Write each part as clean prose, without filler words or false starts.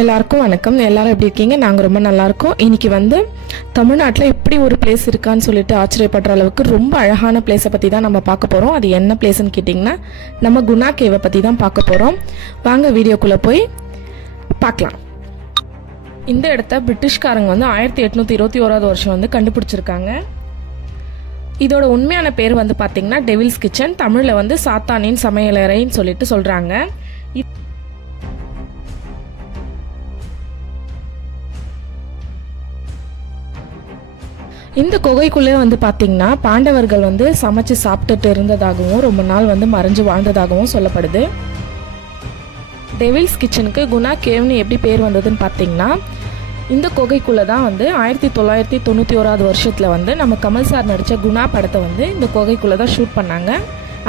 எல்லாருக்கும் வணக்கம். எல்லாரும் எப்படி இருக்கீங்க? நாங்கள் ரொம்ப நல்லா இருக்கோம். இன்னைக்கு வந்து தமிழ்நாட்டில் இப்படி ஒரு பிளேஸ் இருக்கான்னு சொல்லிட்டு ஆச்சரியப்படுற அளவுக்கு ரொம்ப அழகான பிளேஸை பற்றி தான் நம்ம பார்க்க போகிறோம். அது என்ன பிளேஸ்ன்னு கேட்டிங்கன்னா நம்ம குணா கேவை பற்றி தான் பார்க்க போகிறோம். வாங்க வீடியோக்குள்ளே போய் பார்க்கலாம். இந்த இடத்த பிரிட்டிஷ்காரங்க வந்து 1821 வருஷம் வந்து கண்டுபிடிச்சிருக்காங்க. இதோட உண்மையான பேர் வந்து பார்த்தீங்கன்னா டெவில்ஸ் கிச்சன், தமிழில் வந்து சாத்தானின் சமையலறைன்னு சொல்லிட்டு சொல்கிறாங்க. இந்த குகைக்குள்ளே வந்து பார்த்தீங்கன்னா பாண்டவர்கள் வந்து சமைச்சு சாப்பிட்டுட்டு இருந்ததாகவும் ரொம்ப நாள் வந்து மறைஞ்சு வாழ்ந்ததாகவும் சொல்லப்படுது. டெவில்ஸ் கிச்சனுக்கு குணா கேவ்னு எப்படி பேர் வந்ததுன்னு பார்த்தீங்கன்னா இந்த குகைக்குள்ளே தான் வந்து 1991 வருஷத்தில் வந்து நம்ம கமல் சார் நடித்த குணா படத்தை வந்து இந்த குகைக்குள்ளே தான் ஷூட் பண்ணாங்க.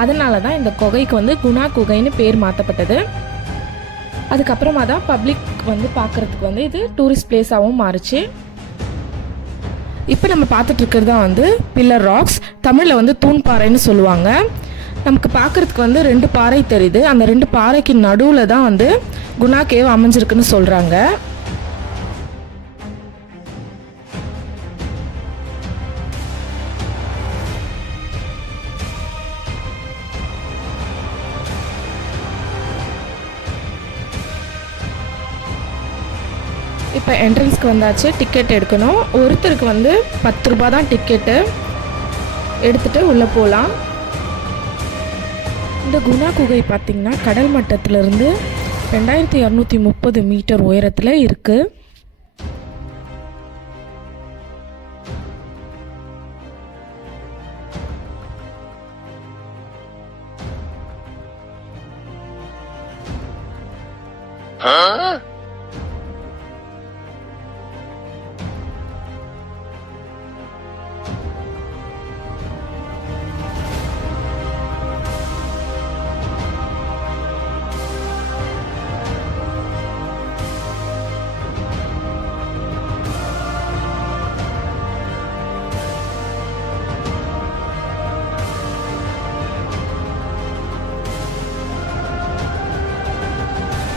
அதனால தான் இந்த குகைக்கு வந்து குணா குகைன்னு பேர் மாற்றப்பட்டது. அதுக்கப்புறமா தான் பப்ளிக் வந்து பார்க்குறதுக்கு வந்து இது டூரிஸ்ட் பிளேஸாகவும் மாறுச்சு. இப்போ நம்ம பார்த்துட்டு இருக்கிறது தான் வந்து பில்லர் ராக்ஸ், தமிழில் வந்து தூண் பாறைன்னு சொல்லுவாங்க. நமக்கு பார்க்குறதுக்கு வந்து 2 பாறை தெரியுது. அந்த 2 பாறைக்கு நடுவில் தான் வந்து குணா கேவ் அமைஞ்சிருக்குன்னு சொல்கிறாங்க. இப்போ என்ட்ரன்ஸ்க்கு வந்தாச்சு. டிக்கெட் எடுக்கணும். ஒருத்தருக்கு வந்து 10 ரூபா தான் டிக்கெட்டு. எடுத்துகிட்டு உள்ளே போகலாம். இந்த குணா குகை பார்த்திங்கன்னா கடல் மட்டத்திலிருந்து 2230 மீட்டர் உயரத்தில் இருக்குது.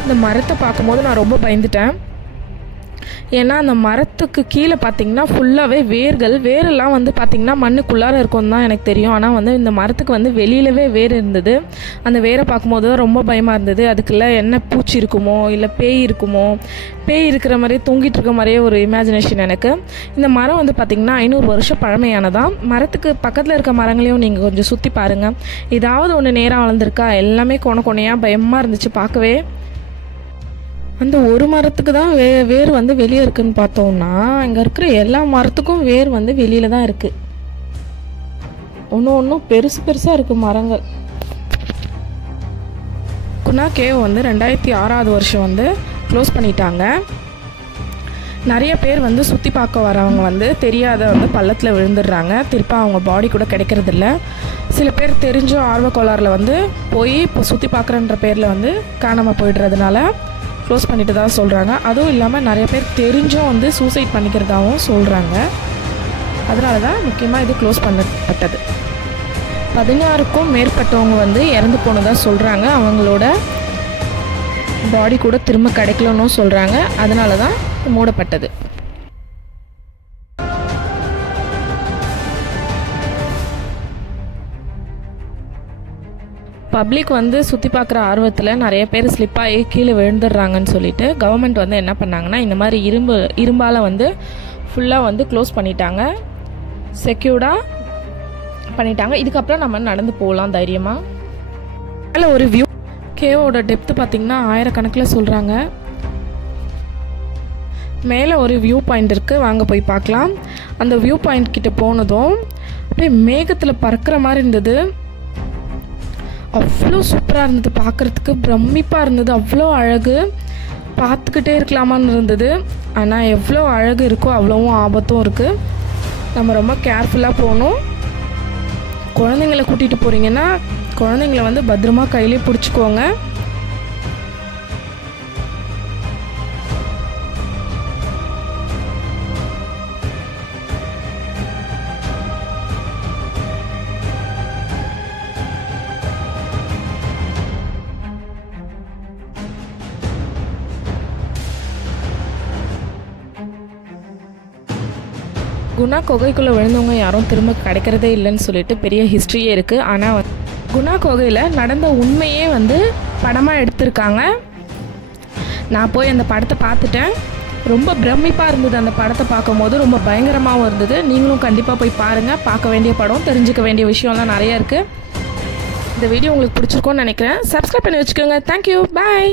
இந்த மரத்தை பார்க்கும்போது நான் ரொம்ப பயந்துட்டேன். ஏன்னா அந்த மரத்துக்கு கீழே பார்த்தீங்கன்னா ஃபுல்லாகவே வேரெல்லாம் வந்து பார்த்திங்கன்னா மண்ணுக்குள்ளார இருக்கும்னு தான் எனக்கு தெரியும். ஆனால் வந்து இந்த மரத்துக்கு வந்து வெளியிலவே வேர் இருந்தது. அந்த வேரை பார்க்கும்போது தான் ரொம்ப பயமாக இருந்தது. அதுக்குள்ளே என்ன பூச்சி இருக்குமோ இல்லை பேய் இருக்குமோ, பேய் இருக்கிற மாதிரியே தூங்கிட்டு இருக்க மாதிரியே ஒரு இமேஜினேஷன் எனக்கு. இந்த மரம் வந்து பார்த்திங்கன்னா 500 வருஷம் பழமையானதான். மரத்துக்கு பக்கத்தில் இருக்க மரங்களையும் நீங்கள் கொஞ்சம் சுற்றி பாருங்கள். ஏதாவது ஒன்று நேராக வளர்ந்துருக்கா? எல்லாமே கொனையாக பயமாக இருந்துச்சு பார்க்கவே. அந்த ஒரு மரத்துக்கு தான் வேர் வந்து வெளியே இருக்குன்னு பார்த்தோம்னா இங்கே இருக்கிற எல்லா மரத்துக்கும் வேர் வந்து வெளியில் தான் இருக்குது. ஒன்றும் பெருசாக இருக்குது மரங்கள். குணா கேவ் வந்து 2006 வருஷம் வந்து க்ளோஸ் பண்ணிட்டாங்க. நிறைய பேர் வந்து சுற்றி பார்க்க வரவங்க வந்து தெரியாத வந்து பள்ளத்தில் விழுந்துடுறாங்க. திருப்ப அவங்க பாடி கூட கிடைக்கிறதில்ல. சில பேர் தெரிஞ்சும் ஆர்வக்கோளாறில் வந்து போய் இப்போ சுற்றி பார்க்குறன்ற பேரில் வந்து காணாமல் போயிடுறதுனால க்ளோஸ் பண்ணிட்டு தான் சொல்கிறாங்க. அதுவும் இல்லாமல் நிறைய பேர் தெரிஞ்சும் வந்து சூசைட் பண்ணிக்கிறதாகவும் சொல்கிறாங்க. அதனால தான் முக்கியமாக இது க்ளோஸ் பண்ணப்பட்டது. 16க்கும் மேற்பட்டவங்க வந்து இறந்து போனதாக சொல்கிறாங்க. அவங்களோட பாடி கூட திரும்ப கிடைக்கலன்னு சொல்கிறாங்க. அதனால தான் மூடப்பட்டது. பப்ளிக் வந்து சுற்றி பார்க்குற ஆர்வத்தில் நிறைய பேர் ஸ்லிப்பாகி கீழே விழுந்துடுறாங்கன்னு சொல்லிட்டு கவர்மெண்ட் வந்து என்ன பண்ணாங்கன்னா இந்த மாதிரி இரும்பால் வந்து ஃபுல்லாக வந்து க்ளோஸ் பண்ணிட்டாங்க, செக்யூர்டாக பண்ணிட்டாங்க. இதுக்கப்புறம் நம்ம நடந்து போகலாம் தைரியமாக. மேலே ஒரு வியூ, கேவோட டெப்த்து பார்த்திங்கன்னா 1000 கணக்கில் சொல்கிறாங்க. மேலே ஒரு வியூ பாயிண்ட் இருக்குது, வாங்க போய் பார்க்கலாம். அந்த வியூ பாயிண்ட் கிட்ட போனதும் அப்படியே மேகத்தில் பறக்கிற மாதிரி இருந்தது. அவ்வளோ சூப்பராக இருந்தது, பார்க்குறதுக்கு பிரமிப்பாக இருந்தது. அவ்வளோ அழகு, பார்த்துக்கிட்டே இருக்கலாமான்னு இருந்தது. ஆனால் எவ்வளோ அழகு இருக்கோ அவ்வளோவும் ஆபத்தும் இருக்குது. நம்ம ரொம்ப கேர்ஃபுல்லாக போகணும். குழந்தைங்கள கூட்டிகிட்டு போகிறீங்கன்னா குழந்தைங்கள வந்து பத்திரமா கையிலே பிடிச்சிக்கோங்க. குணா குகைக்குள்ளே விழுந்தவங்க யாரும் திரும்ப கிடைக்கிறதே இல்லைன்னு சொல்லிட்டு பெரிய ஹிஸ்ட்ரியே இருக்குது. ஆனால் குணா குகையில் நடந்த உண்மையே வந்து படமாக எடுத்திருக்காங்க. நான் போய் அந்த படத்தை பார்த்துட்டேன். ரொம்ப பிரமிப்பாக இருந்தது அந்த படத்தை பார்க்கும்போது, ரொம்ப பயங்கரமாகவும் இருந்தது. நீங்களும் கண்டிப்பாக போய் பாருங்கள். பார்க்க வேண்டிய படம், தெரிஞ்சுக்க வேண்டிய விஷயம்லாம் நிறையா இருக்குது. இந்த வீடியோ உங்களுக்கு பிடிச்சிருக்கோன்னு நினைக்கிறேன். சப்ஸ்கிரைப் பண்ணி வச்சுக்கோங்க. தேங்க்யூ, பாய்.